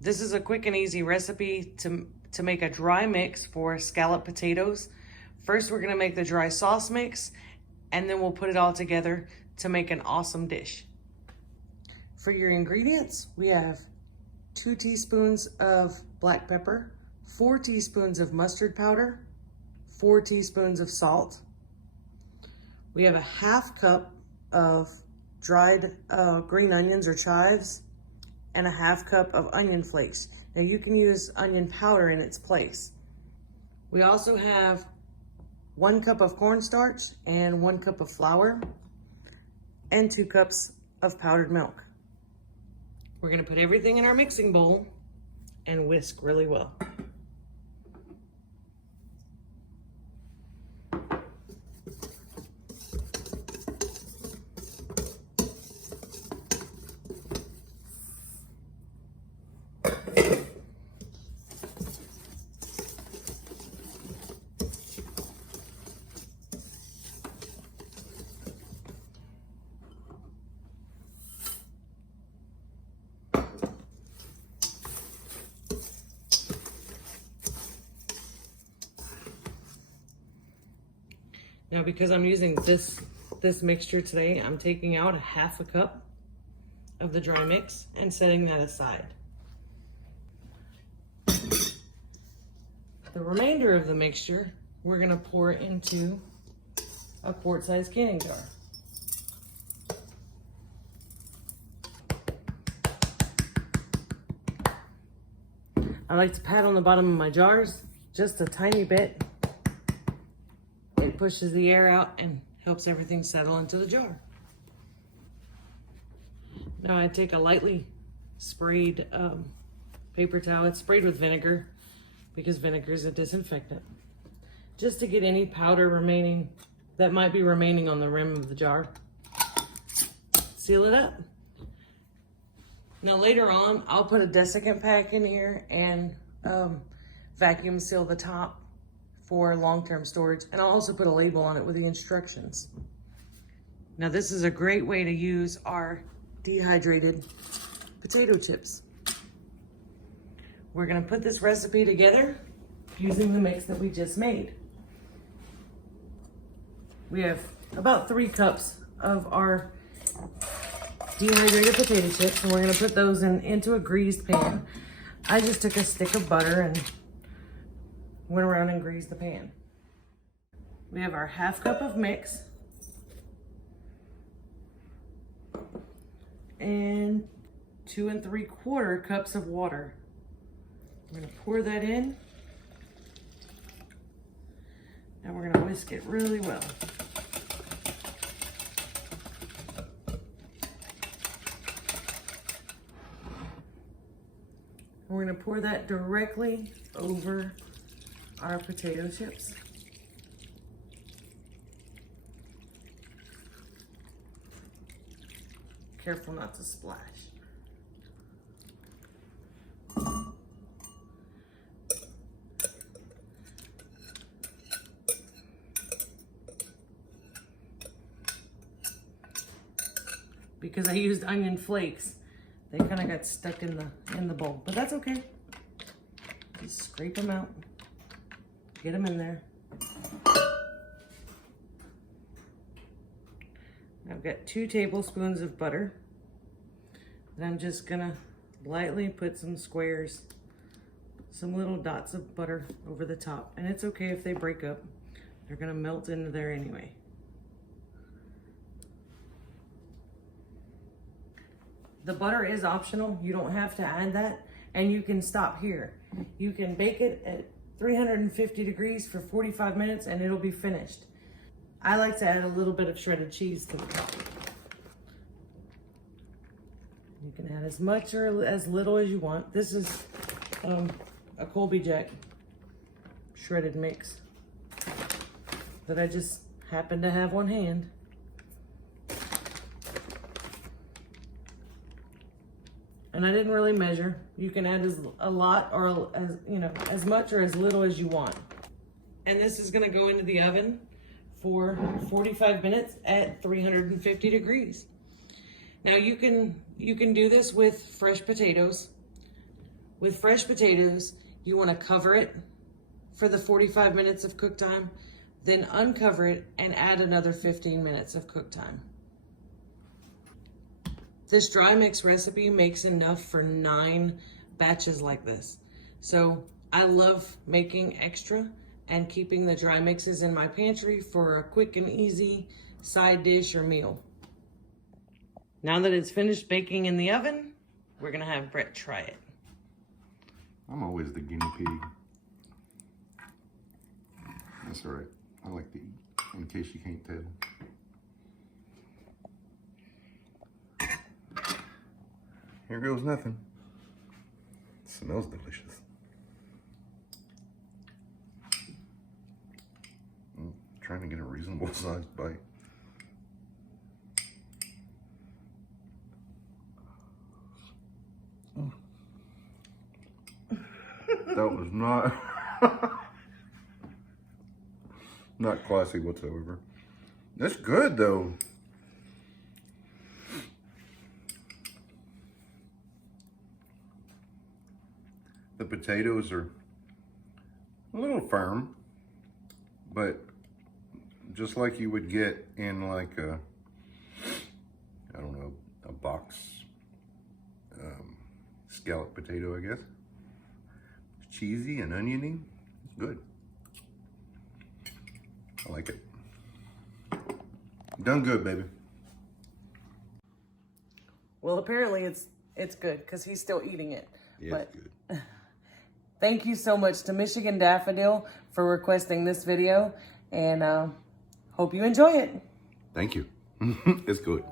This is a quick and easy recipe to make a dry mix for scalloped potatoes. First, we're gonna make the dry sauce mix, and then we'll put it all together to make an awesome dish. For your ingredients, we have 2 teaspoons of black pepper, 4 teaspoons of mustard powder, 4 teaspoons of salt. We have a 1/2 cup of dried green onions or chives, and a 1/2 cup of onion flakes. Now you can use onion powder in its place. We also have 1 cup of cornstarch and 1 cup of flour and 2 cups of powdered milk. We're gonna put everything in our mixing bowl and whisk really well. Now, because I'm using this mixture today, I'm taking out a 1/2 cup of the dry mix and setting that aside. The remainder of the mixture, we're gonna pour into a quart-sized canning jar. I like to pat on the bottom of my jars just a tiny bit. It pushes the air out and helps everything settle into the jar. Now I take a lightly sprayed paper towel. It's sprayed with vinegar because vinegar is a disinfectant. Just to get any powder remaining that might be remaining on the rim of the jar. Seal it up. Now later on, I'll put a desiccant pack in here and vacuum seal the top for long-term storage, and I'll also put a label on it with the instructions. Now this is a great way to use our dehydrated potato chips. We're gonna put this recipe together using the mix that we just made. We have about 3 cups of our dehydrated potato chips, and we're gonna put those into a greased pan. I just took a stick of butter and went around and greased the pan. We have our 1/2 cup of mix and 2 3/4 cups of water. We're gonna pour that in, and we're gonna whisk it really well. We're gonna pour that directly over our potato chips. Careful not to splash. Because I used onion flakes, they kind of got stuck in the bowl, but that's okay. Just scrape them out. Get them in there. I've got 2 tablespoons of butter. And I'm just gonna lightly put some squares, some little dots of butter over the top. And it's okay if they break up. They're gonna melt into there anyway. The butter is optional. You don't have to add that. And you can stop here. You can bake it at 350 degrees for 45 minutes and it'll be finished. I like to add a little bit of shredded cheese to the top. You can add as much or as little as you want. This is a Colby Jack shredded mix that I just happen to have on hand. And I didn't really measure. You can add a lot or as much or as little as you want. And this is gonna go into the oven for 45 minutes at 350 degrees. Now you can do this with fresh potatoes, With fresh potatoes, you want to cover it for the 45 minutes of cook time, then uncover it and add another 15 minutes of cook time. This dry mix recipe makes enough for 9 batches like this. So I love making extra and keeping the dry mixes in my pantry for a quick and easy side dish or meal. Now that it's finished baking in the oven, we're gonna have Brett try it. I'm always the guinea pig. That's all right. I like to eat, in case you can't tell. Here goes nothing. It smells delicious. I'm trying to get a reasonable sized bite. That was not classy whatsoever. That's good though. The potatoes are a little firm, but just like you would get in like a, I don't know, a box scalloped potato, I guess. It's cheesy and oniony. It's good. I like it. Done good, baby. Well, apparently it's good because he's still eating it. Yeah, but it's good. Thank you so much to Michigan Daffodil for requesting this video, and hope you enjoy it. Thank you. It's good.